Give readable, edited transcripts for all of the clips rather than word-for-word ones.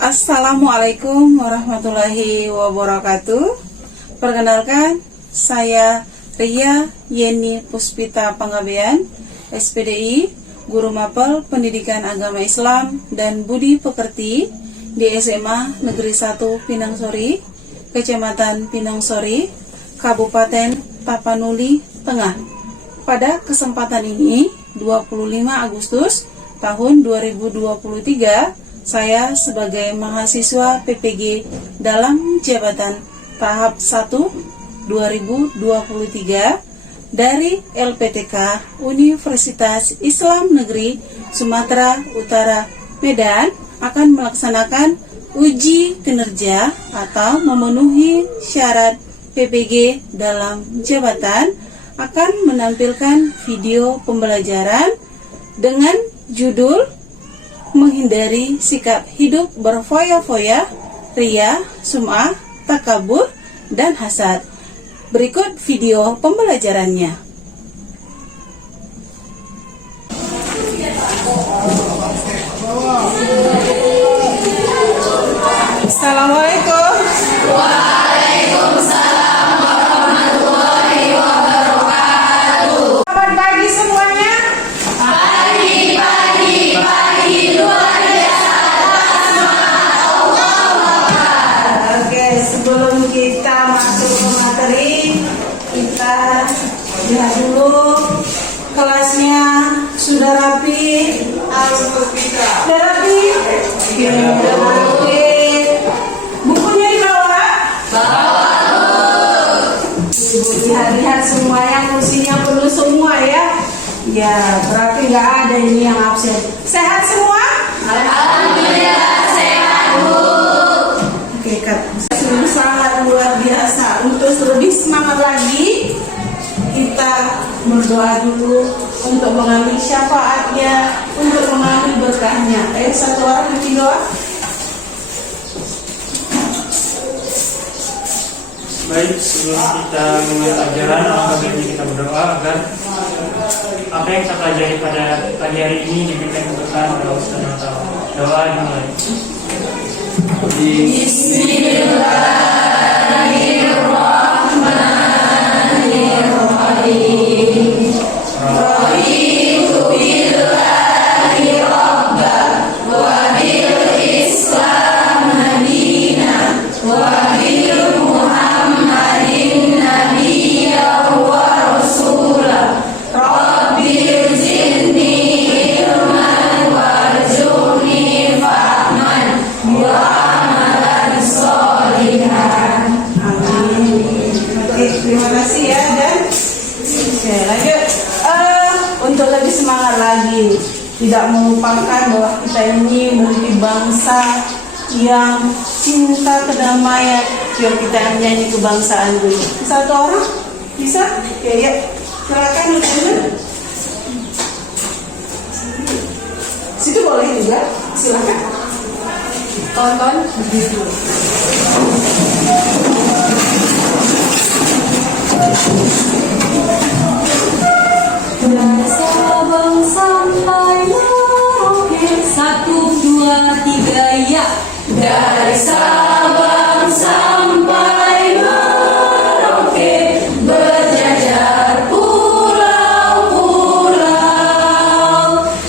Assalamualaikum warahmatullahi wabarakatuh. Perkenalkan, saya Ria Yeni Puspita Panggabean, SPDI, Guru Mapel Pendidikan Agama Islam dan Budi Pekerti di SMA Negeri 1 Pinangsori, Kecamatan Pinangsori, Kabupaten Tapanuli Tengah. Pada kesempatan ini, 25 Agustus tahun 2023, saya sebagai mahasiswa PPG dalam jabatan tahap 1 2023 dari LPTK Universitas Islam Negeri Sumatera Utara Medan akan melaksanakan uji kinerja atau memenuhi syarat PPG dalam jabatan, akan menampilkan video pembelajaran dengan judul menghindari sikap hidup berfoya-foya, ria, sum'ah, takabur, dan hasad. Berikut video pembelajarannya. Assalamualaikum. Waalaikumsalam warahmatullahi wabarakatuh. Selamat pagi semuanya. Pagi luar biasa. Oke, sebelum kita masuk ke materi, kita lihat dulu kelasnya sudah rapi. Sudah rapi? Sudah rapi. Bukunya dibawa? Lihat-lihat semuanya, kursinya penuh semua ya. Ya, berarti nggak ada ini yang absen. Sehat semua? Alhamdulillah sehat, Bu. Oke, Kak. Sungguh sangat luar biasa. Untuk lebih semangat lagi, kita berdoa dulu untuk mengambil syafaatnya, untuk mengambil berkahnya. Ayo satu orang bikin doa. Baik, sebelum kita mulai pelajaran, maka baiknya kita berdoa agar apa yang kita pelajari pada pagi hari ini diberikan keberkahan oleh Allah Subhanahu wa Ta'ala. Doa dimulai. Bismillahirrahmanirrahim. Raditu billahi rabba wa bil Islam madinah wa bil Muhammadin nabiyya wa rasulah. Rabbil zidni ilman warzuqni fahman wa amalan sholihan. Amin. Oke, terima kasih ya. Dan oke, lanjut. Untuk lebih semangat lagi, tidak melupakan bahwa kita ini memiliki bangsa yang cinta kedamaian. Yuk kita nyanyi kebangsaan dulu. Satu orang bisa? Ya, ya. Silakan dulu. Situ boleh juga. Silakan. Tonton begitu. Dari Sabang sampai Merauke, 1, 2, 3 ya. Dari Sabang sampai Merauke, berjajar pulau-pulau,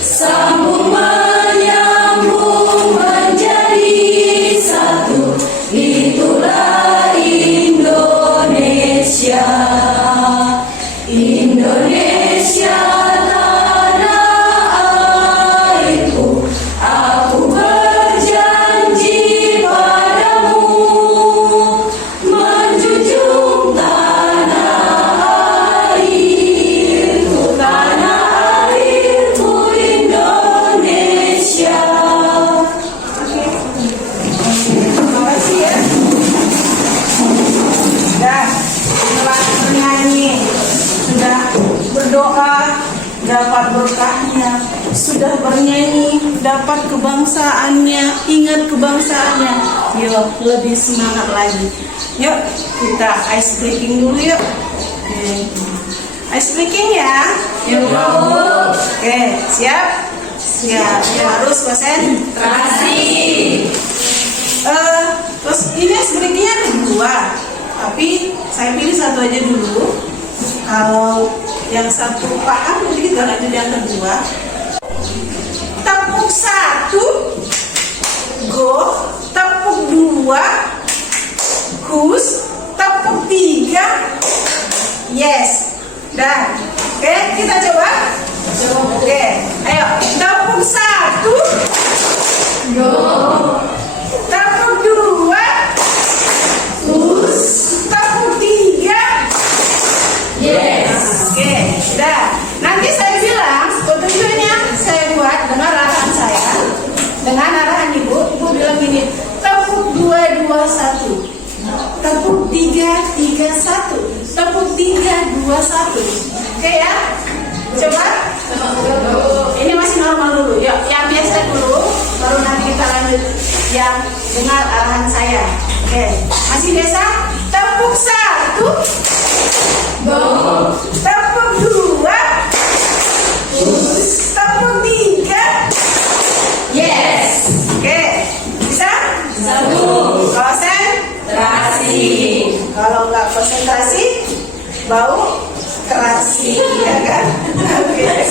sambung menyambung menjadi satu. Itulah Indonesia. Indonesia tanah airku, aku berjanji padamu menjunjung tanah airku Indonesia. Terima kasih ya. Dah, setelah bernyanyi, sudah berdoa, dapat berkahnya, sudah bernyanyi, dapat kebangsaannya, ingat kebangsaannya. Yuk, lebih semangat lagi. Yuk, kita ice breaking dulu yuk. Oke. Ice breaking ya. Yuk. Oke, siap? Siap. Harus konsentrasi. saya pilih satu aja dulu. Kalau yang satu paham, nanti kita lanjut yang kedua. Tepuk 1, go. Tepuk 2, kus. Tepuk 3, yes. Dan, oke, kita coba. Oke, ayo. Tepuk 1, go. Tepuk 2, kus. Tepuk 3, Yes. oke, dah. Nanti saya bilang petunjuknya saya buat dengan arahan saya, dengan arahan ibu. Ibu bilang gini, tepuk 2, 2, 1, tepuk 3, 3, 1, tepuk 3, 2, 1. Oke ya? Coba. Ini masih normal dulu. Yuk, yang biasa dulu, baru nanti kita lanjut yang dengar arahan saya. Oke, masih biasa? Tepuk 1, Go. tepuk 2, tepuk 3, Yes. oke, bisa? Satu. Konsentrasi. Terasi. Kalau nggak konsentrasi, bau kerasi, ya kan? Oke,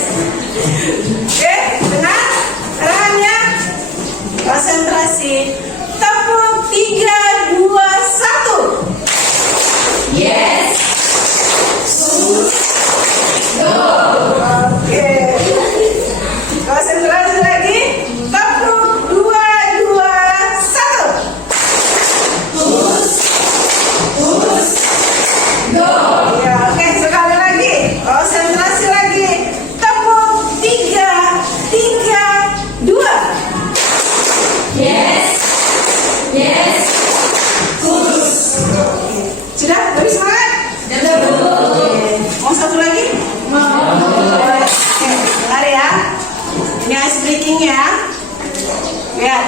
oke, benar? Arahannya konsentrasi. Tepuk 3, 2, 1. Yes. Go. Oke. Konsentrasi lagi. Tepuk 2, 2, 1. Push. Push. Go. Ya, oke, sekali lagi. Konsentrasi lagi. Tepuk 3, 3, 2. Yes. Yes. Push. Sudah? Lebih semangat? Oke. Mau satu lagi? Oke, dengar ya. Ini ice breaking ya. Lihat.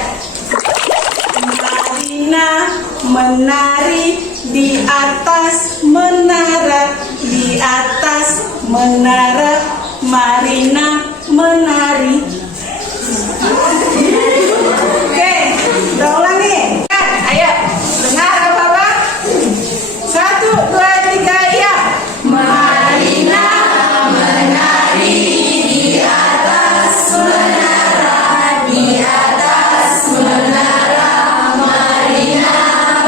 Marina menari di atas menara, di atas menara. Marina menari. Oke, udah ulang nih. Ayo, dengar apa-apa? 1, 2, 3, ya. Marina menari di atas menara, di atas menara. Marina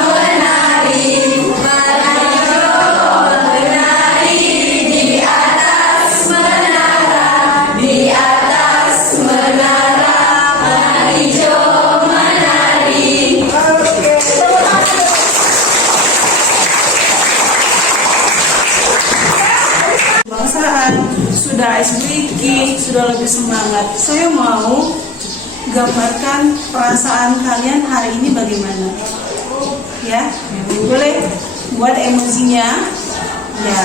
menari, Marina menari di atas menara, di atas menara. Hijau menari. Oke. Bangsaan sudah ice breaking, sudah lebih semangat. Saya mau gambarkan perasaan kalian hari ini bagaimana. Ya, boleh buat emosinya. Ya,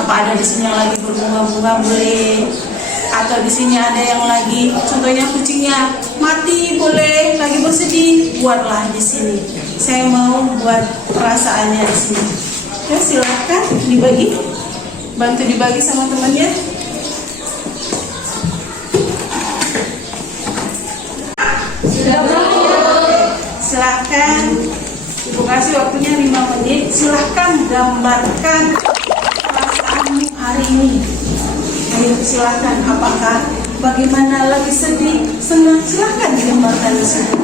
apa ada di sini yang lagi berbunga-bunga boleh. Atau di sini ada yang lagi, contohnya kucingnya mati boleh, lagi bersedih, buatlah di sini. Saya mau buat perasaannya di sini. Ya, silahkan dibagi, bantu dibagi sama temannya. Silahkan, ibu kasih waktunya 5 menit. Silahkan gambarkan perasaanmu hari ini. Ayo silahkan, apakah bagaimana, lagi sedih, senang, silahkan digambarkan di sini.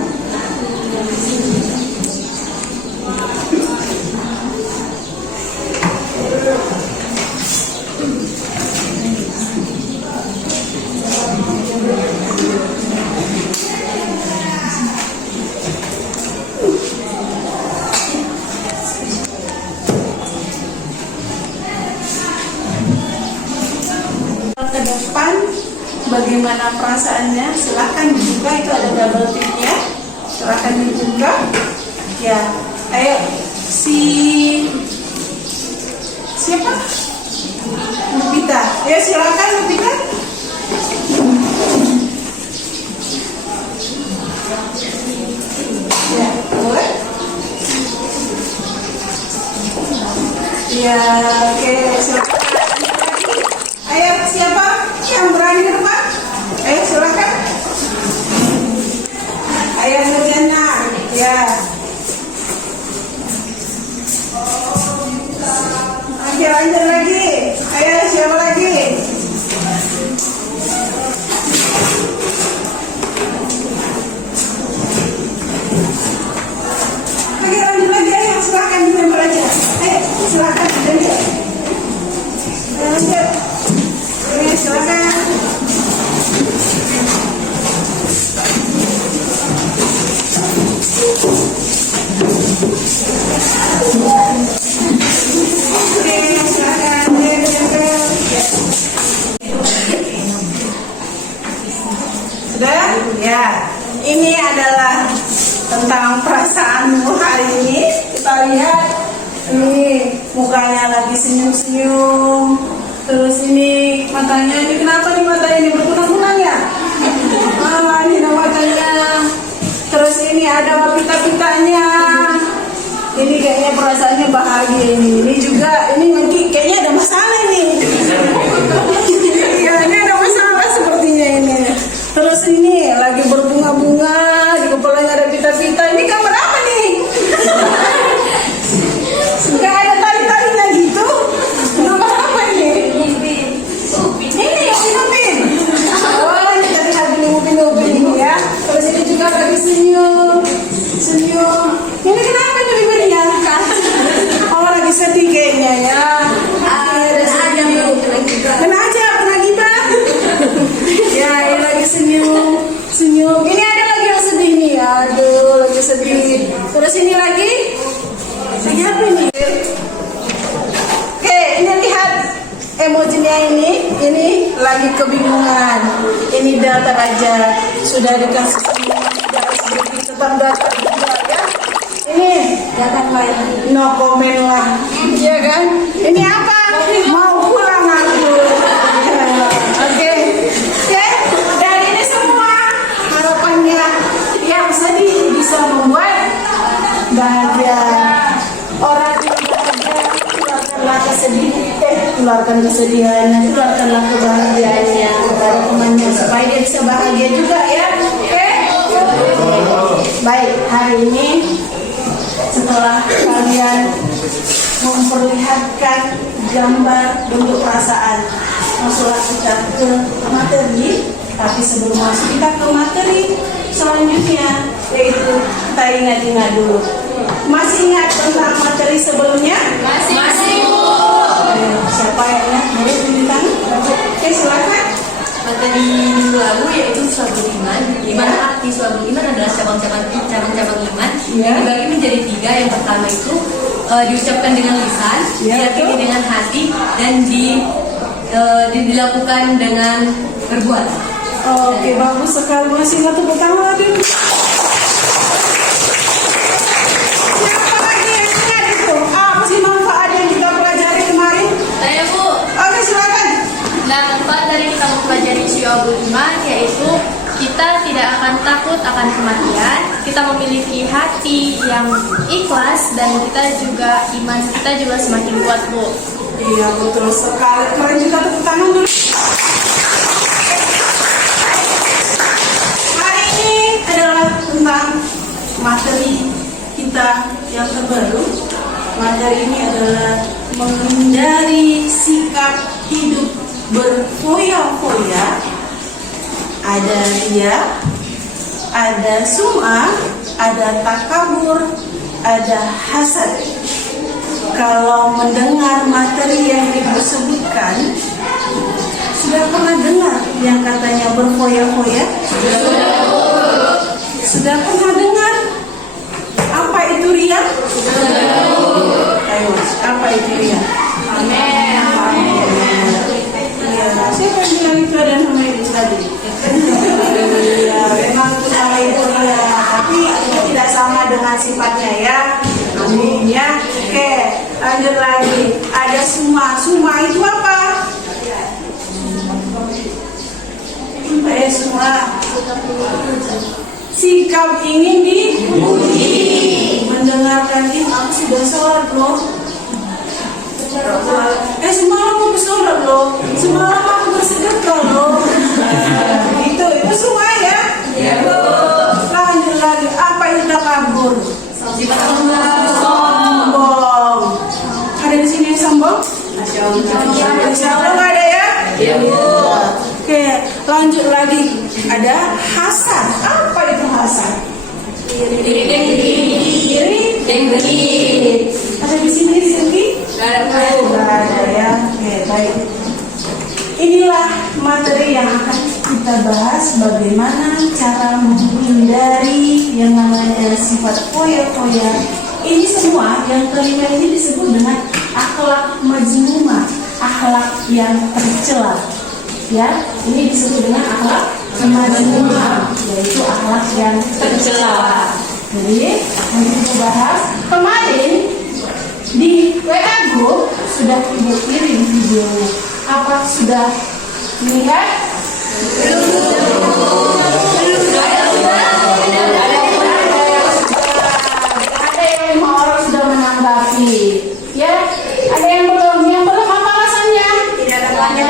Ke depan bagaimana perasaannya, silahkan dibuka, itu ada double tipnya, silahkan dibuka ya. Ayo, siapa? Lupita, ya silahkan Lupita. Ya, boleh. Ya, oke, silakan. Ayo, siapa yang berani ke depan? Ayo, silakan. Ayo, Nurjana. Ya. Oke, lanjut lagi. Ayo, siapa lagi? Oke, lanjut lagi. Ayo, silakan dilempar aja. Ayo, silakan lanjut. Lanjut. Ayo, silakan. Oke, silakan. Sudah? Ya. Ini adalah tentang perasaanmu hari ini. Kita lihat ini mukanya lagi senyum-senyum. Terus ini matanya, ini kenapa nih matanya ini berkunang-kunang ya? Ini matanya. Terus ini ada pita-pitanya. Ini kayaknya perasaannya bahagia ini. Ini juga, ini mungkin kayaknya ada masalah ini. Ya, ini ada masalah sepertinya ini. Terus ini lagi berbunga-bunga, di kepalanya ada pita-pita. Ini gambar apa nih? Gak ada tali-talinya gitu. Gambar apa ini? Ini upin-upin. Oh, ini tadi lagi upin-upin ini ya. Terus ini juga lagi senyum. Ini kenapa ini bibirnya? Oh, lagi sedih kayaknya ya. Kena aja, kena gibah. Ya, ini lagi senyum. Ini ada lagi yang sedih nih. Aduh, lagi sedih. Terus ini lagi apa ini? Oke, ini lihat emojinya ini lagi kebingungan. Ini datar aja. Sudah dikasih tetap datar juga ya. Ini datar lain. No comment lah. Iya kan? Ini apa? Mau pulang aku. Oke. Dari ini semua harapannya yang sedih bisa membuat bahagia. Orang yang bahagia keluarkanlah kesedihannya, keluarkanlah kebahagiaannya kepada temannya supaya dia bisa bahagia juga ya. Oke? Baik, hari ini setelah kalian memperlihatkan gambar bentuk perasaan, masuklah kita ke materi. Tapi sebelum masuk kita ke materi selanjutnya, yaitu kita ingat dulu. Masih ingat tentang materi sebelumnya? Masih, Bu. Siapa yang boleh tunjuk tangan? Oke, silakan. Materi minggu lalu yaitu suatu iman. Di mana arti suatu iman adalah cabang-cabang iman. Ya. Dibagi menjadi 3. Yang pertama itu diucapkan dengan lisan, Ya, diyakini betul. dengan hati, dan dilakukan dengan berbuat. Oke, bagus sekali. Masih ingat tepuk tangan lagi. Siapa lagi yang ingat itu? Apa sih manfaat yang kita pelajari kemarin? Saya, Bu. Oke, silakan. Nah, manfaat dari kita mempelajari syu'abul iman yaitu kita tidak akan takut akan kematian, kita memiliki hati yang ikhlas, dan iman kita juga semakin kuat, Bu. Iya, betul sekali. Kemarin juga tepuk tangan dulu. Hari ini adalah tentang materi kita yang terbaru. Materi ini adalah menghindari sikap hidup berfoya-foya. Ada ria, ada sum'ah, ada takabur, ada hasad. Kalau mendengar materi yang disebutkan, sudah pernah dengar yang katanya berfoya-foya? Sudah pernah dengar? Apa itu ria? Ayo, apa itu ria? Ya, siapa yang bilang itu ada nama ibu tadi? Ya, memang itu nama ibu ria, tapi itu tidak sama dengan sifatnya ya. Amin ya. Oke, lanjut lagi. Ada sum'ah. Sum'ah itu apa? Sum'ah. Sikap ingin dipuji. Mendengarkan ini aku sudah sholat loh. Semalam aku bersolat loh. Semalam aku bersedekah loh. Itu semua ya. Lanjut lagi. Apa itu takabur? Sombong. Ada di sini yang sombong? Insya Allah nggak ada ya? Iya. Oke, lanjut lagi. Ada Hasan. Apa itu Hasan? Iri. Ada di sini Silvi? Nggak ada ya. Oke, baik. Inilah materi yang akan kita bahas, bagaimana cara menghindari yang namanya sifat foya-foya. Ini semua yang kelima ini disebut dengan akhlak mazmumah, akhlak yang tercela. Ya, ini disebut dengan akhlak mazmumah, yaitu akhlak yang tercela. Jadi, nanti kita bahas. Kemarin di WA Group sudah Ibu kirim videonya. Apa sudah melihat? Ada yang 5 orang sudah menanggapi. Ya, ada yang belum. Yang belum apa alasannya? Tidak ada paket.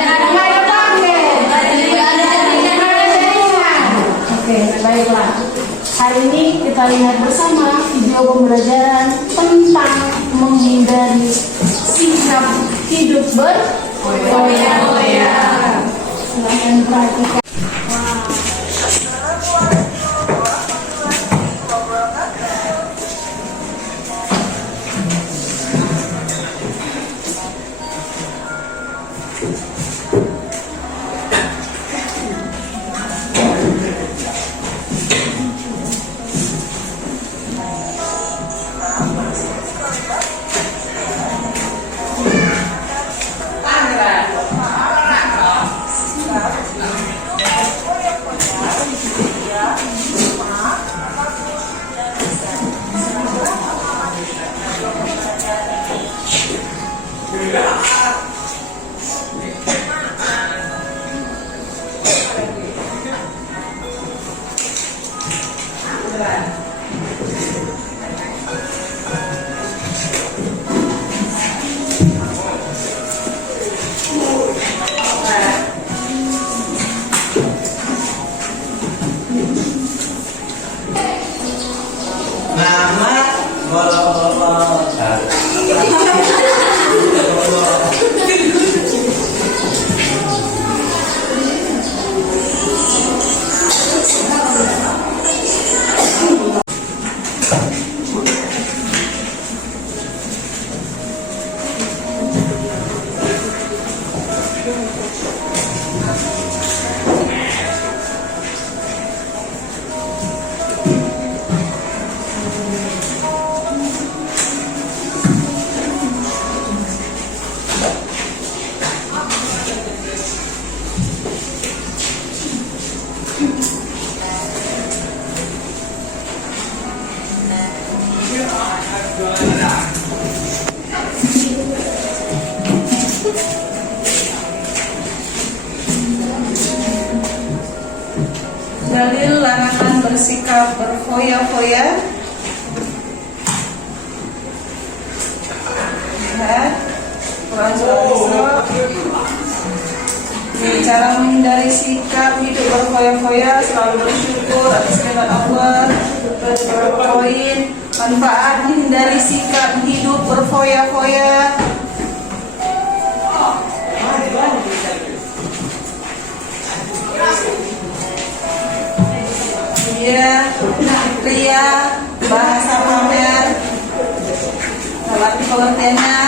Oke, baiklah. Hari ini kita lihat bersama video pembelajaran tentang menghindari sikap hidup berfoya-foya. Silahkan perhatikan. Dalil larangan bersikap berfoya-foya. Lihat Quran surah Al-Isra. Cara menghindari sikap hidup berfoya-foya, selalu bersyukur atas nikmat Allah. Poin manfaat menghindari sikap hidup berfoya-foya. Iya, ria, bahasa pamer. Tapi pengertiannya,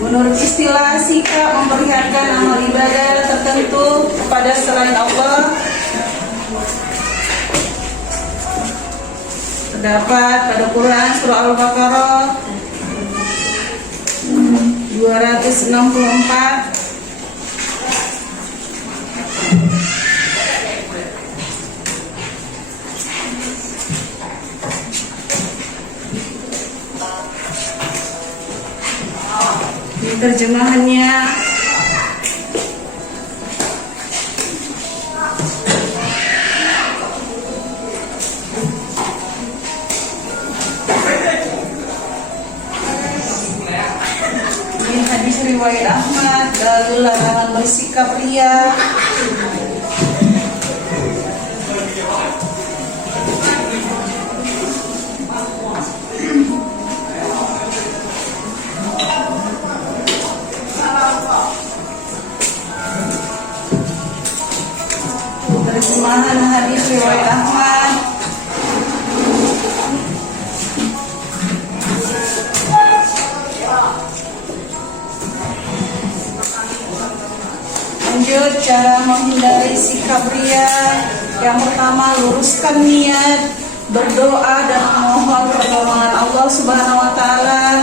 menurut istilah sikap memperlihatkan amal ibadah tertentu kepada selain Allah. Terdapat pada Quran surah Al-Baqarah 264. Ini terjemahannya. Ini hadis riwayat Ahmad, dalil larangan bersikap ria. menghindari sikap ria. Yang pertama, luruskan niat, berdoa dan memohon pertolongan Allah Subhanahu wa taala.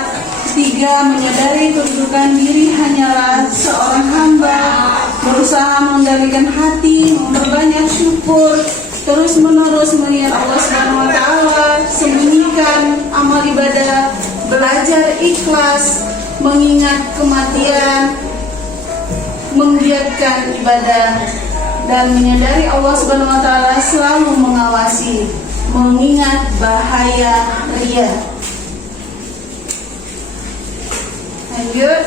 3, menyadari kedudukan diri hanyalah seorang hamba, berusaha mengendalikan hati, memperbanyak syukur, terus menerus mengingat Allah Subhanahu wa taala, sembunyikan amal ibadah, belajar ikhlas, mengingat kematian, menggiatkan ibadah, dan menyadari Allah Subhanahu wa taala selalu mengawasi, mengingat bahaya ria. Lanjut,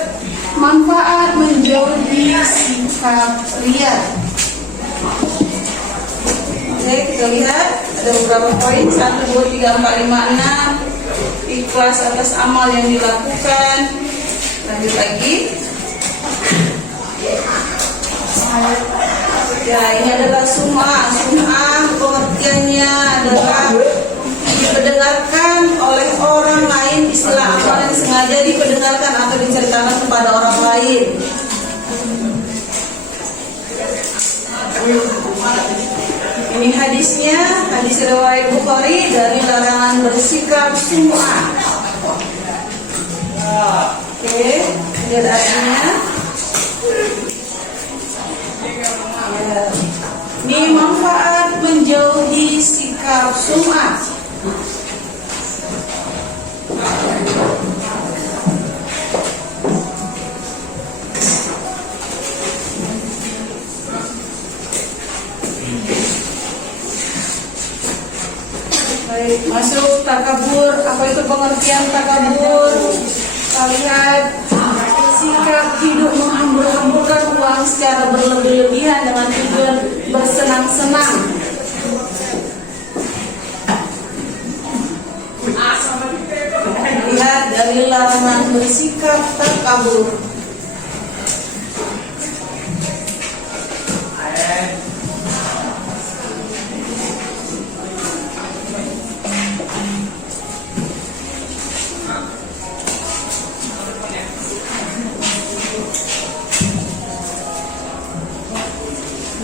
manfaat menjauhi sikap ria. Oke, kita lihat ada beberapa poin. 1, 2, 3, 4, 5, 6. Ikhlas atas amal yang dilakukan. Lanjut lagi. Ya, ini adalah sum'ah. Sum'ah pengertiannya adalah diperdengarkan oleh orang lain, istilah amal yang sengaja diperdengarkan atau diceritakan kepada orang lain. Ini hadisnya, hadis riwayat Bukhari dari larangan bersikap sum'ah. Oke, lihat artinya. Ini manfaat menjauhi sikap sum'ah. Baik, masuk takabur. Apa itu pengertian takabur? Kita lihat sikap hidup menghambur-hamburkan uang secara berlebih-lebihan dengan tujuan bersenang-senang. Lihat dari larangan bersikap takabur.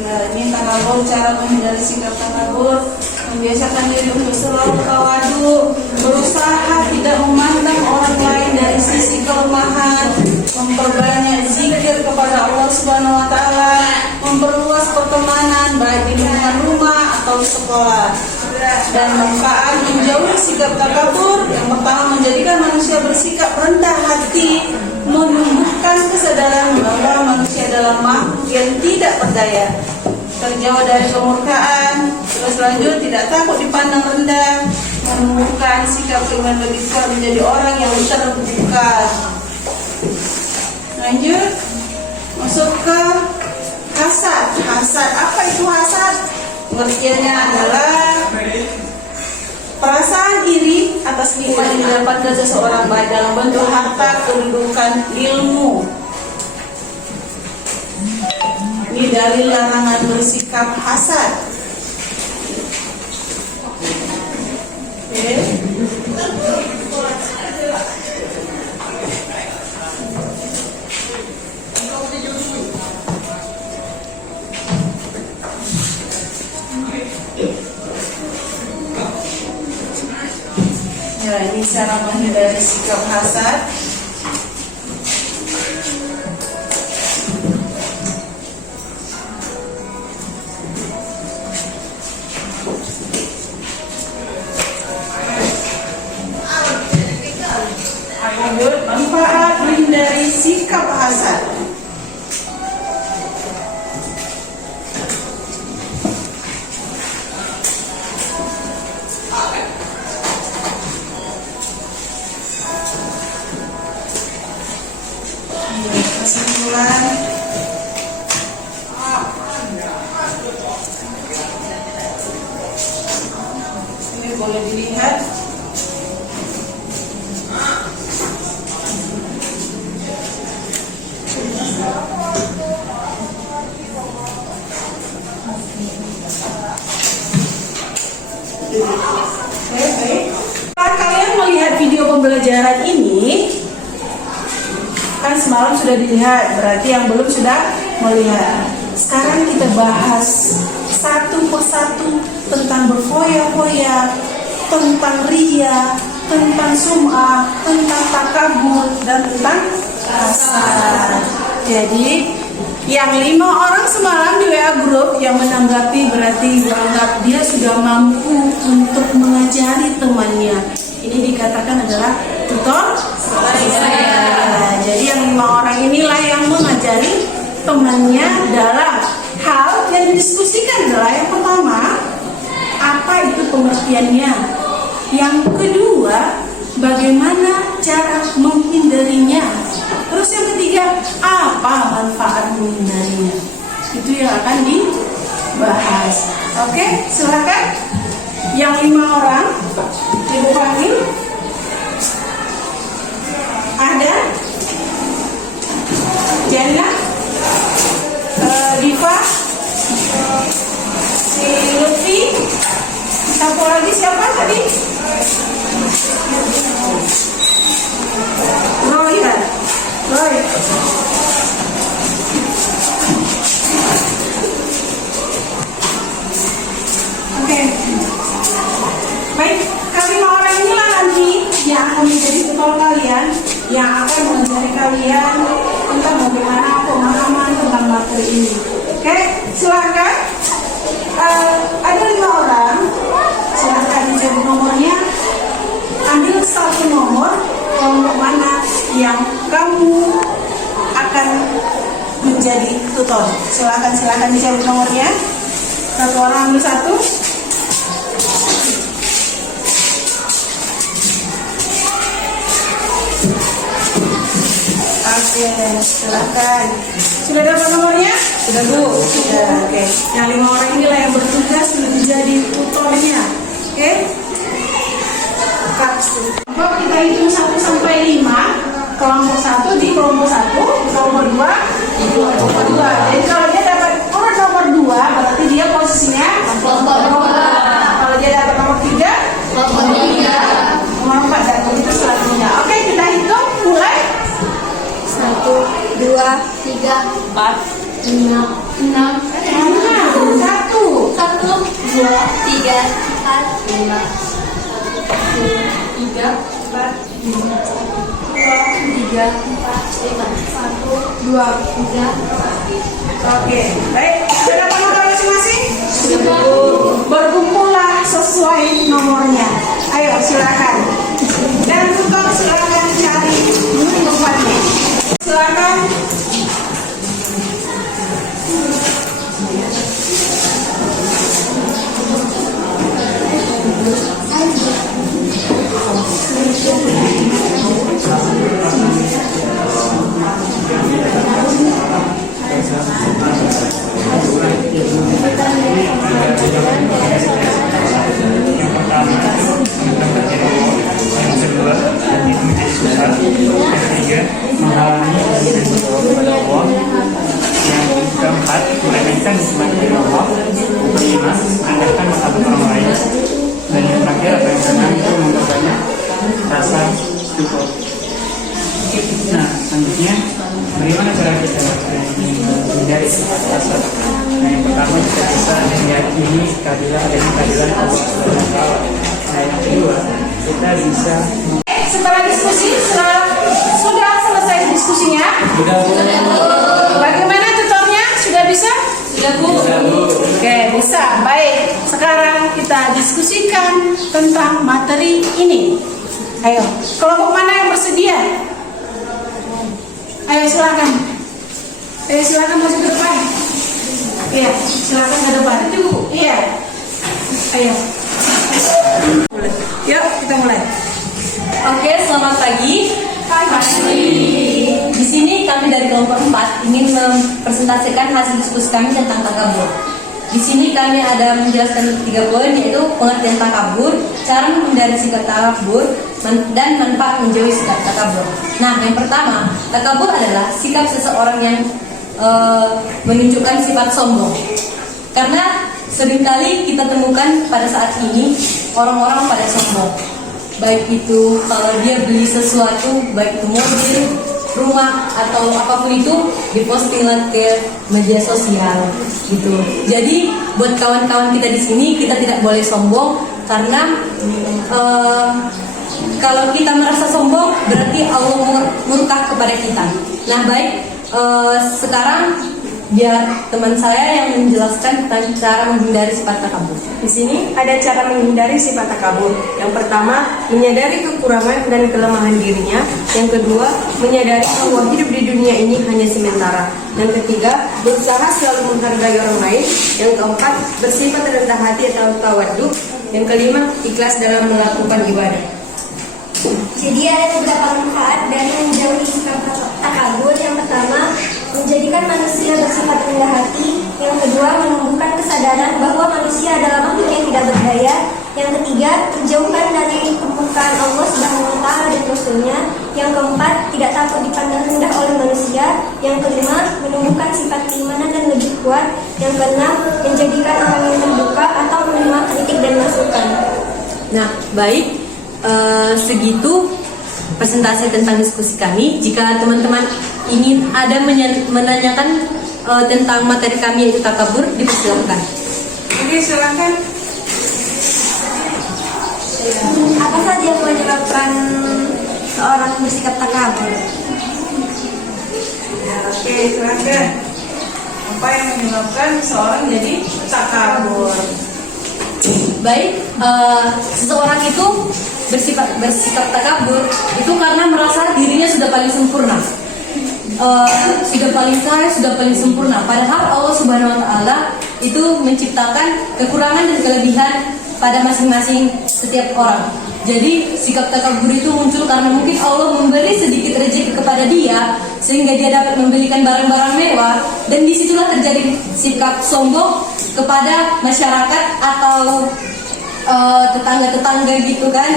Nah, ini takabur, cara menghindari sikap takabur. Membiasakan diri untuk selalu tawadu, berusaha tidak memandang orang lain dari sisi kelemahan, memperbanyak zikir kepada Allah Subhanahu wa taala, memperluas pertemanan baik di lingkungan rumah atau sekolah. Dan manfaat menjauhi sikap takabur, yang pertama menjadikan manusia bersikap rendah hati, menumbuhkan kesadaran bahwa manusia adalah makhluk yang tidak berdaya, terjauh dari kemurkaan. Terus lanjut, tidak takut dipandang rendah, menumbuhkan sikap iman lebih kuat, menjadi orang yang terbuka. Lanjut, masuk ke hasad. Hasad, apa itu hasad? Pengertiannya adalah perasaan iri atas nikmat yang didapatkan seseorang baik dalam bentuk harta, kedudukan, ilmu. Ini dari larangan bersikap hasad. Oke. Ya, ini cara menghindari sikap hasad. Lanjut, manfaat menghindari sikap hasad. Kesimpulan, ini boleh dilihat. Setelah kalian melihat video pembelajaran ini, kan semalam sudah dilihat, berarti yang belum sudah melihat. sekarang kita bahas satu persatu tentang berfoya-foya, tentang ria, tentang sum'ah, tentang takabur, dan tentang hasad. Jadi yang 5 orang semalam di WA grup yang menanggapi berarti menganggap dia sudah mampu untuk mengajari temannya. Ini dikatakan adalah tutor saya. Jadi yang 5 orang inilah yang mengajari temannya dalam hal yang didiskusikan adalah yang pertama, apa itu pengertiannya? Yang kedua, bagaimana cara menghindarinya? Terus yang ketiga, apa manfaat menghindarinya? Itu yang akan dibahas. Oke, silakan. Yang 5 orang, Ibu panggil. Ada Jana, Diva, si Lutfi, satu lagi siapa tadi? Roy kan? Roy. Oke. Baik, kelima orang inilah nanti yang akan menjadi tutor kalian, yang akan mengajari kalian tentang bagaimana pemahaman tentang materi ini. Oke, silakan. Ada 5 orang, silakan dicabut nomornya. Ambil satu nomor kelompok mana yang kamu akan menjadi tutor. Silakan dicabut nomornya. Satu orang ambil satu. Oke, silakan. Sudah dapat nomornya? Sudah, Bu. Sudah. Oke. Yang 5 orang inilah yang bertugas menjadi tutornya. Oke. Kelompok kita hitung 1 sampai 5. Kelompok 1 di kelompok 1, kelompok 2 di kelompok 2. Jadi kalau dia dapat nomor 2, berarti dia posisinya kelompok 2. Kalau dia dapat nomor 3, kelompok 3. Nomor 4 dan begitu selanjutnya. Oke, kita hitung mulai. 1, 2, 3, 4, 5, 6, 1, 2, 3, 4, 5, 3, 4, 5, 3, 4, 1, 2, 3. Oke, baik. Sudah dapat nomor masing-masing? Sudah. Berkumpullah sesuai nomornya. Ayo, silakan. Dan tutor silakan cari tempatnya. Silakan. Yang pertama tentang kejadian, yang kedua itu menjadi susah, yang ketiga menghalangi dan berdoa kepada Allah, yang keempat meremehkan nikmat dari Allah, kelima merendahkan martabat orang lain, dan yang terakhir atau yang keenam itu memperbanyak rasa syukur. Nah, selanjutnya bagaimana cara kita menghindari sifat hasad? Nah, yang pertama kita bisa meyakini keadilan Allah Subhanahu wa Ta'ala. Nah, yang kedua kita bisa Setelah diskusi, sudah selesai diskusinya? Bagaimana tutornya? Sudah bisa? Sudah, Bu. Oke, bisa. Baik. Sekarang kita diskusikan tentang materi ini. Ayo, kelompok mana yang bersedia? Ayo, silakan. Ayo, silakan maju ke depan. Iya, silakan ke depan. Itu, Bu. Iya. Ayo. Yuk, kita mulai. Oke, selamat pagi. Di sini kami dari kelompok 4 ingin mempresentasikan hasil diskusi kami tentang takabur. Di sini kami ada menjelaskan 3 poin, yaitu pengertian takabur, cara menghindari sikap takabur, dan manfaat menjauhi sikap takabur. Nah, yang pertama, takabur adalah sikap seseorang yang menunjukkan sifat sombong. Karena seringkali kita temukan pada saat ini orang-orang pada sombong. Baik itu kalau dia beli sesuatu, baik itu mobil, rumah atau apapun itu diposting ke media sosial gitu. Jadi buat kawan-kawan kita di sini, kita tidak boleh sombong karena kalau kita merasa sombong berarti Allah murka kepada kita. Nah baik, sekarang biar teman saya yang menjelaskan tentang cara menghindari sifat takabur. Di sini ada cara menghindari sifat takabur. Yang pertama, menyadari kekurangan dan kelemahan dirinya. Yang kedua, menyadari bahwa hidup di dunia ini hanya sementara. Yang ketiga, berusaha selalu menghargai orang lain. Yang keempat, bersifat rendah hati atau tawaduk. Yang kelima, ikhlas dalam melakukan ibadah. Jadi ada beberapa manfaat dari menjauhi sikap takabur. Yang pertama, menjadikan manusia bersifat rendah hati. Yang kedua, menumbuhkan kesadaran bahwa manusia adalah makhluk yang tidak berdaya. Yang ketiga, terjauhkan dari kemurkaan Allah Subhanahu wa Ta'ala dan Rasul-Nya. Yang keempat, tidak takut dipandang rendah oleh manusia. Yang kelima, menumbuhkan sifat keimanan dan lebih kuat. Yang keenam, menjadikan orang yang terbuka atau menerima kritik dan masukan. Nah baik, segitu presentasi tentang diskusi kami. Jika teman-teman ingin ada menanyakan tentang materi kami yaitu takabur, dipersilakan. Oke, silakan. Apa saja yang menyebabkan seorang bersikap takabur? Ya, oke, silakan. Apa yang menyebabkan seorang jadi takabur? Baik, seseorang itu bersikap takabur itu karena merasa dirinya sudah paling sempurna, sudah paling kaya, sudah paling sempurna. Padahal Allah Subhanahu wa Ta'ala itu menciptakan kekurangan dan kelebihan pada masing-masing setiap orang. Jadi sikap takabur itu muncul karena mungkin Allah memberi sedikit rezeki kepada dia sehingga dia dapat membelikan barang-barang mewah, dan disitulah terjadi sikap sombong kepada masyarakat atau tetangga-tetangga gitu kan.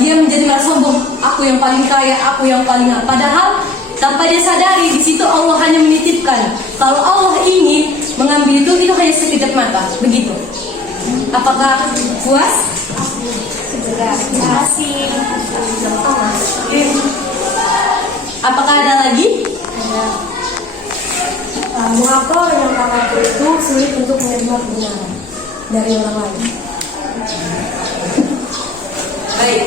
Dia menjadi merasa sombong, aku yang paling kaya, aku yang paling padahal tanpa dia sadari di situ Allah hanya menitipkan. Kalau Allah ingin mengambil itu hanya sekejap mata, begitu. Apakah puas? Terima kasih. Apakah ada lagi? Mengapa orang yang takabur itu sulit untuk menerima kebenaran dari orang lain? Baik,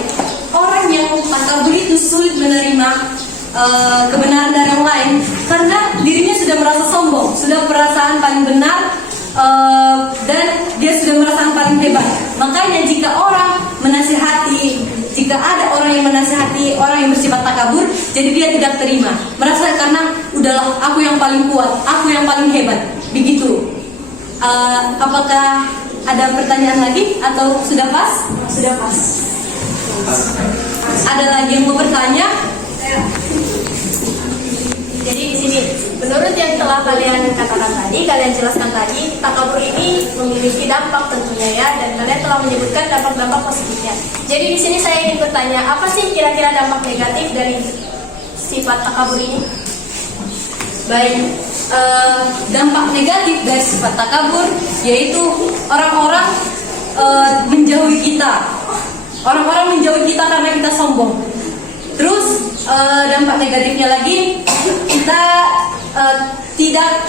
orang yang takabur itu sulit menerima kebenaran dari orang lain karena dirinya sudah merasa sombong, sudah perasaan paling benar, dan dia sudah merasakan paling hebat. Makanya jika orang menasihati, jika ada orang yang menasihati orang yang bersifat takabur, jadi dia tidak terima, merasa karena udahlah aku yang paling kuat, aku yang paling hebat, begitu. Apakah ada pertanyaan lagi atau sudah pas? Sudah pas. Ada lagi yang mau bertanya? Jadi di sini, menurut yang telah kalian katakan tadi, kalian jelaskan tadi, takabur ini memiliki dampak tentunya ya, dan kalian telah menyebutkan dampak-dampak positifnya. Jadi di sini saya ingin bertanya, apa sih kira-kira dampak negatif dari sifat takabur ini? Baik, dampak negatif dari sifat takabur yaitu orang-orang menjauhi kita. Orang-orang menjauhi kita karena kita sombong. Terus dampak negatifnya lagi, kita tidak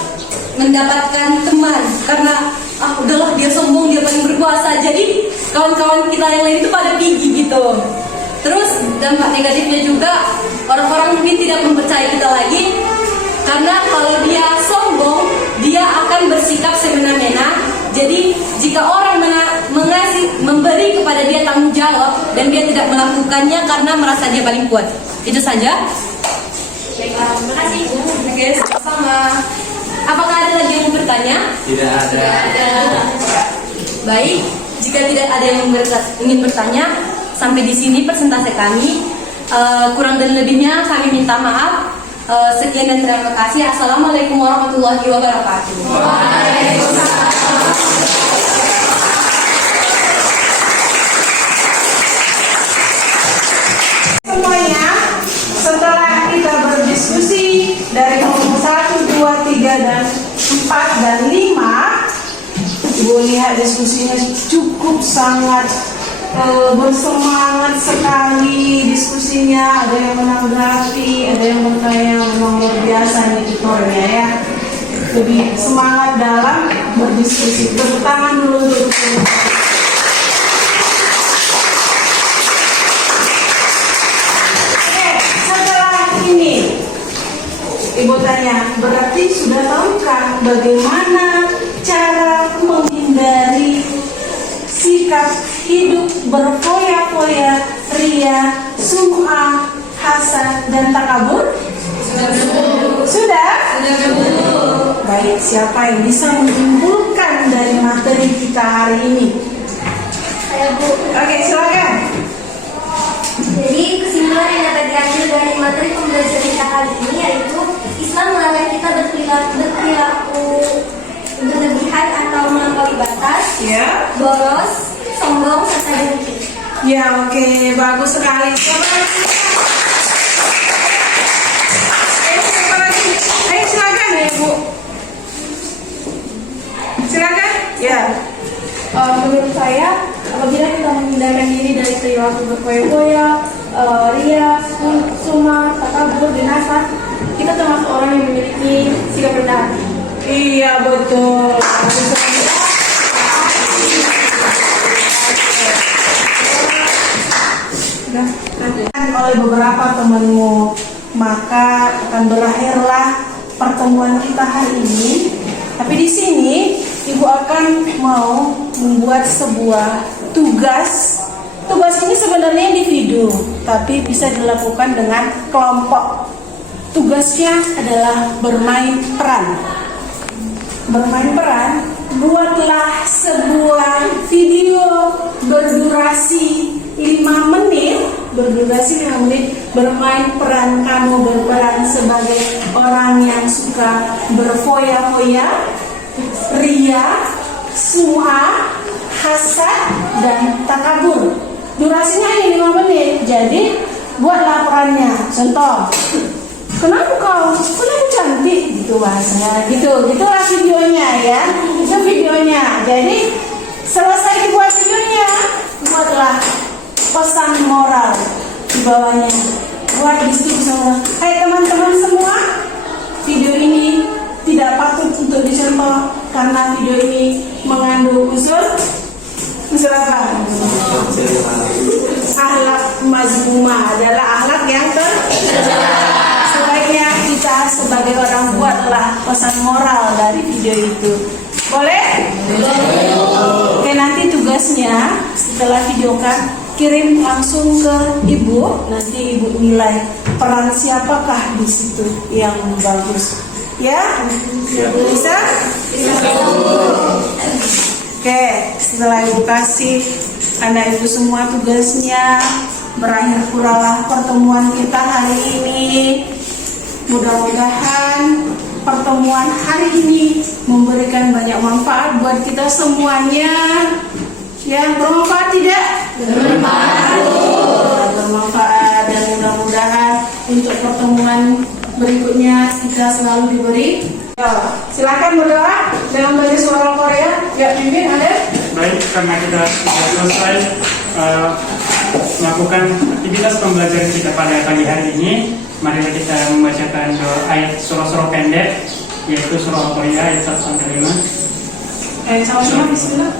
mendapatkan teman karena udahlah dia sombong, dia paling berkuasa. Jadi kawan-kawan kita yang lain itu pada pergi gitu. Terus dampak negatifnya juga, orang-orang mungkin tidak mempercayai kita lagi karena kalau dia sombong, dia akan bersikap semena-mena. Jadi jika orang memberi kepada dia tanggung jawab dan dia tidak melakukannya karena merasa dia paling kuat. Itu saja. Baiklah, terima kasih. Oke, sama-sama. Apakah ada lagi yang mau bertanya? Tidak ada. Tidak ada. Baik, jika tidak ada yang ingin bertanya, sampai di sini presentasi kami. Kurang dan lebihnya kami minta maaf. Sekian dan terima kasih. Assalamualaikum warahmatullahi wabarakatuh. Semuanya, setelah kita berdiskusi dari nomor 1, 2, 3, dan 4, dan 5, Ibu lihat diskusinya cukup sangat bersemangat sekali diskusinya, ada yang menanggapi, ada yang bertanya, memang luar biasa nih tutornya ya. Lebih semangat dalam berdiskusi. Tepuk tangan dulu untuk setelah ini Ibu tanya, berarti sudah tahukah bagaimana cara menghindari sikap hidup berfoya-foya, ria, sum'ah, hasad, dan takabur? Sudah? Baik, siapa yang bisa menyimpulkan dari materi kita hari ini? Saya Bu. Oke, silakan. Jadi kesimpulan yang dapat diambil dari materi pembelajaran kita kali ini yaitu Islam melarang kita berperilaku berlebihan atau melampaui batas, Ya. boros, sombong, serta dengki. Ya, oke, bagus sekali. Siapa lagi? Siapa lagi? Ayo silakan ya, Bu. Silakan. Ya. Menurut saya, apabila kita menghindarkan diri dari perilaku berfoya-foya, ria, sum'ah, takabur, dan hasad, kita termasuk orang yang memiliki sikap rendah hati. Iya, betul. Oleh beberapa temanmu, maka akan berakhirlah pertemuan kita hari ini. Tapi di sini Ibu akan mau membuat sebuah tugas. Tugas ini sebenarnya individu, tapi bisa dilakukan dengan kelompok. Tugasnya adalah bermain peran. Bermain peran, buatlah sebuah video berdurasi 5 menit, bermain peran. Kamu berperan sebagai orang yang suka berfoya-foya, ria, sum'ah, hasad, dan takabur. Durasinya hanya 5 menit, jadi buat laporannya. Contoh, kenapa kau cantik gitu bahasanya, gitulah videonya ya, itu videonya. Jadi selesai dibuat videonya, buatlah pesan moral di bawahnya. Buat di situ pesan moral. Hai teman-teman semua, video ini tidak patut untuk dicontoh karena video ini mengandung unsur apa? Akhlak mazmumah, adalah akhlak yang sebaiknya kita sebagai orang buatlah pesan moral dari video itu. Boleh? Oke, nanti tugasnya setelah videokan kirim langsung ke Ibu, nanti Ibu nilai peran siapakah di situ yang bagus. Ya? Bisa? Oke, setelah Ibu kasih anak Ibu semua tugasnya, berakhir pulalah pertemuan kita hari ini. Mudah-mudahan pertemuan hari ini memberikan banyak manfaat buat kita semuanya. Ya, bermanfaat tidak? Bermanfaat, dan mudah-mudahan untuk pertemuan berikutnya kita selalu diberi. Silakan berdoa dengan baca surah Al-Qari'ah. Ya, pimpin ada? Baik, karena kita sudah selesai melakukan aktivitas pembelajaran kita pada pagi hari ini, mari kita membacakan ayat surah-surah pendek, yaitu surah Al-Qari'ah ayat 1-5. Sama-sama, bismillah.